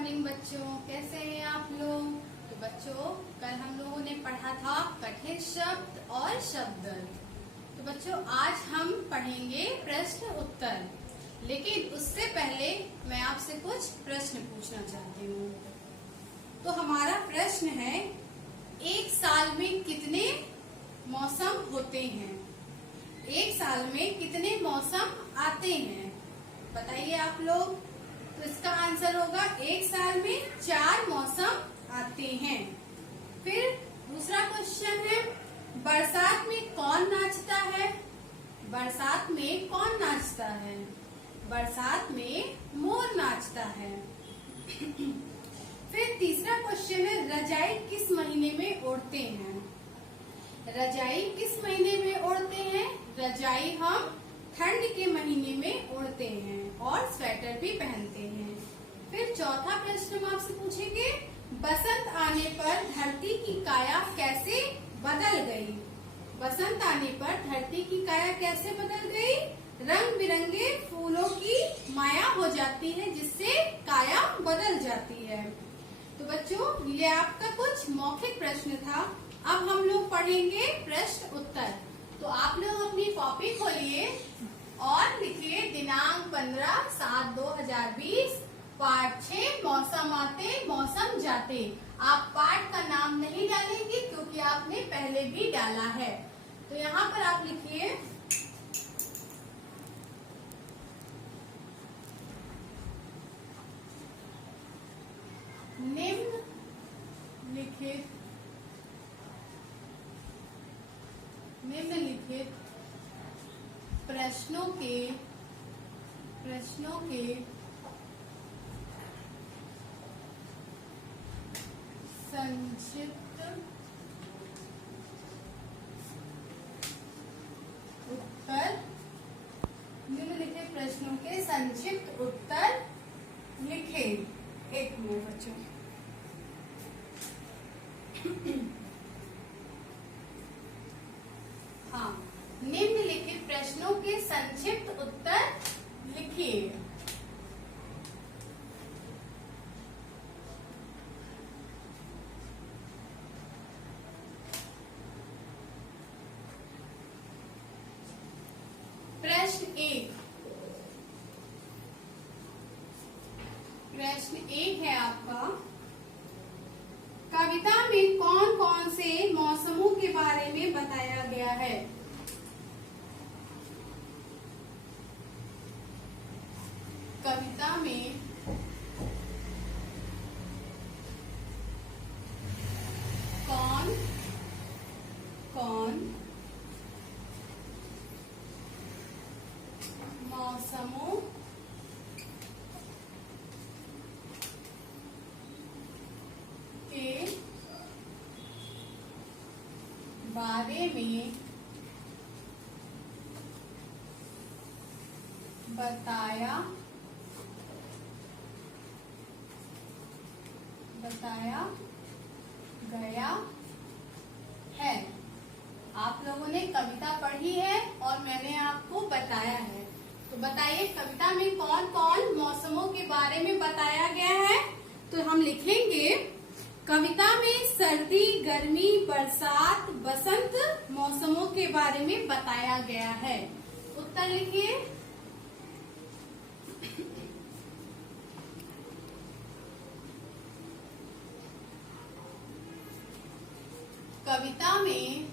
Morning बच्चों, कैसे हैं आप लोग। तो बच्चों, कल हम लोगों ने पढ़ा था कठिन शब्द और शब्द। तो बच्चों, आज हम पढ़ेंगे प्रश्न उत्तर। लेकिन उससे पहले मैं आपसे कुछ प्रश्न पूछना चाहती हूँ। तो हमारा प्रश्न है, एक साल में कितने मौसम होते हैं? एक साल में कितने मौसम आते हैं? बताइए आप लोग। तो इसका आंसर होगा, एक साल में 4 मौसम आते हैं। फिर दूसरा क्वेश्चन है, बरसात में कौन नाचता है? बरसात में कौन नाचता है? बरसात में मोर नाचता है। फिर तीसरा क्वेश्चन है, रजाई किस महीने में ओढ़ते हैं? रजाई किस महीने में ओढ़ते हैं? रजाई हम ठंड के महीने में ओढ़ते हैं और स्वेटर भी पहनते हैं। फिर चौथा प्रश्न हम आपसे पूछेंगे, बसंत आने पर धरती की काया कैसे बदल गई? बसंत आने पर धरती की काया कैसे बदल गई? रंग बिरंगे फूलों की माया हो जाती है, जिससे काया बदल जाती है। तो बच्चों, ये आपका कुछ मौखिक प्रश्न था। अब हम लोग पढ़ेंगे प्रश्न उत्तर। तो आप लोग अपनी कॉपी खोलिए और लिखिए दिनांक 15/7/2020, पाठ 6 मौसम आते मौसम जाते। आप पाठ का नाम नहीं डालेंगे क्योंकि आपने पहले भी डाला है। तो यहाँ पर आप लिखिए, निम्नलिखित प्रश्नों के संक्षिप्त उत्तर, निम्नलिखित प्रश्नों के संक्षिप्त उत्तर लिखें। एक मिनट बच्चों। हाँ, निम्नलिखित प्रश्नों के संक्षिप्त उत्तर लिखिए। प्रश्न एक है आपका, कविता में कौन कौन से मौसमों के बारे में बताया गया है? कविता में कौन कौन मौसमों के बारे में बताया गया है। आप लोगों ने कविता पढ़ी है और मैंने आपको बताया है। तो बताइए, कविता में कौन कौन मौसमों के बारे में बताया गया है? तो हम लिखेंगे, कविता में सर्दी, गर्मी, बरसात, बसंत मौसमों के बारे में बताया गया है। उत्तर लिखिए। कविता में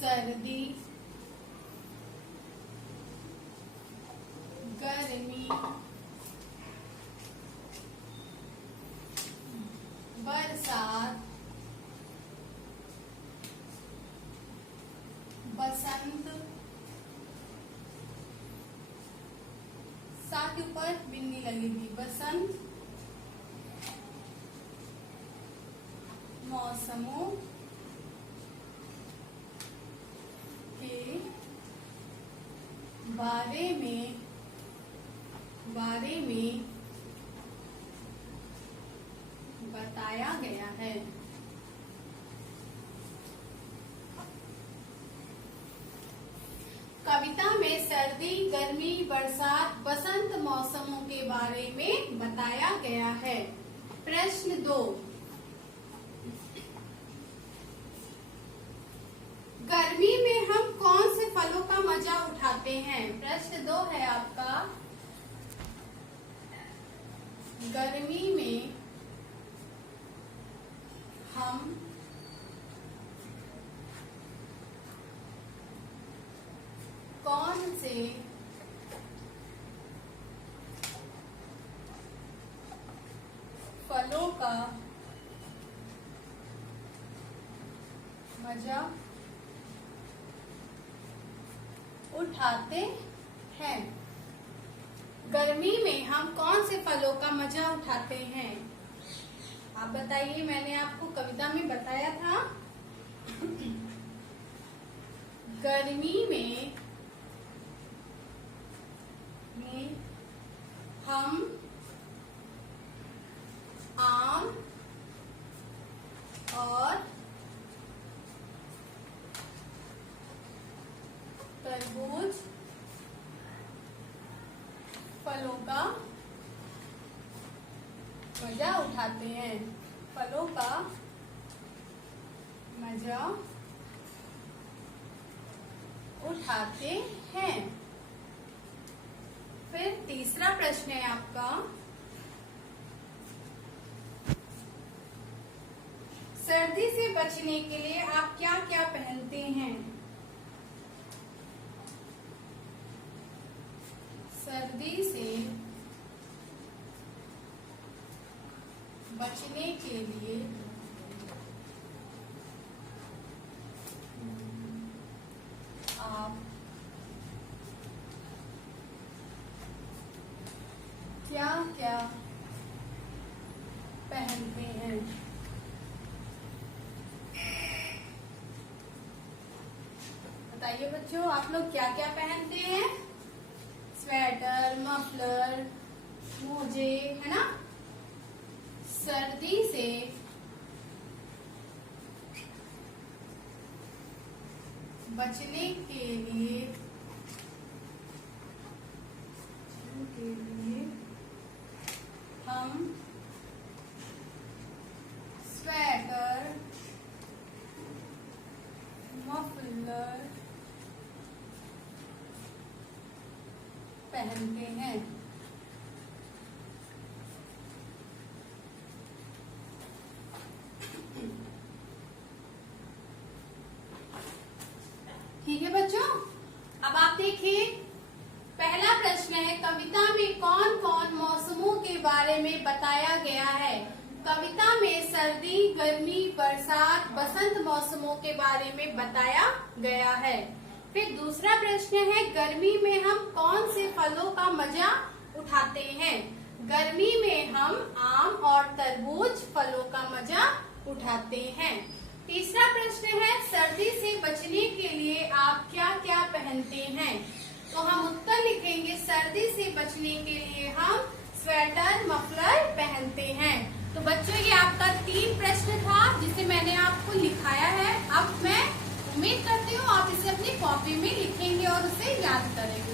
सर्दी, गर्मी, बरसात, बसंत, सा के ऊपर बिंदी लगेगी, बसंत मौसमों के बारे में बताया गया है। कविता में सर्दी सर्दी, गर्मी, बरसात, बसंत मौसमों के बारे में बताया गया है। प्रश्न 2, गर्मी में हम कौन से फलों का मजा उठाते हैं? प्रश्न 2 है आपका, गर्मी में हम कौन से फलों का मजा उठाते हैं? गर्मी में हम कौन से फलों का मजा उठाते हैं? आप बताइए। मैंने आपको कविता में बताया था, गर्मी में हम आम और तरबूज फलों का मजा उठाते हैं। फलों का मजा उठाते हैं। फिर तीसरा प्रश्न है आपका, सर्दी से बचने के लिए आप क्या क्या पहनते हैं? सर्दी से बचने के लिए आप क्या क्या पहनते हैं? बताइए बच्चों, आप लोग क्या क्या पहनते हैं? स्वेटर, मफलर, मोजे, है ना? सर्दी से बचने के लिए हम स्वेटर, मफलर पहनते हैं। ठीक है बच्चों, अब आप देखिए, पहला प्रश्न है, कविता में कौन कौन मौसमों के बारे में बताया गया है? कविता में सर्दी, गर्मी, बरसात, बसंत मौसमों के बारे में बताया गया है। फिर दूसरा प्रश्न है, गर्मी में हम कौन से फलों का मजा उठाते हैं? गर्मी में हम आम और तरबूज फलों का मजा उठाते हैं। तीसरा प्रश्न है, सर्दी से बचने के लिए आप क्या क्या पहनते हैं? तो हम उत्तर लिखेंगे, सर्दी से बचने के लिए हम स्वेटर, मफलर पहनते हैं। तो बच्चों, ये आपका 3 प्रश्न था जिसे मैंने आपको लिखाया है। अब मैं उम्मीद करती हूँ आप इसे अपनी कॉपी में लिखेंगे और उसे याद करेंगे।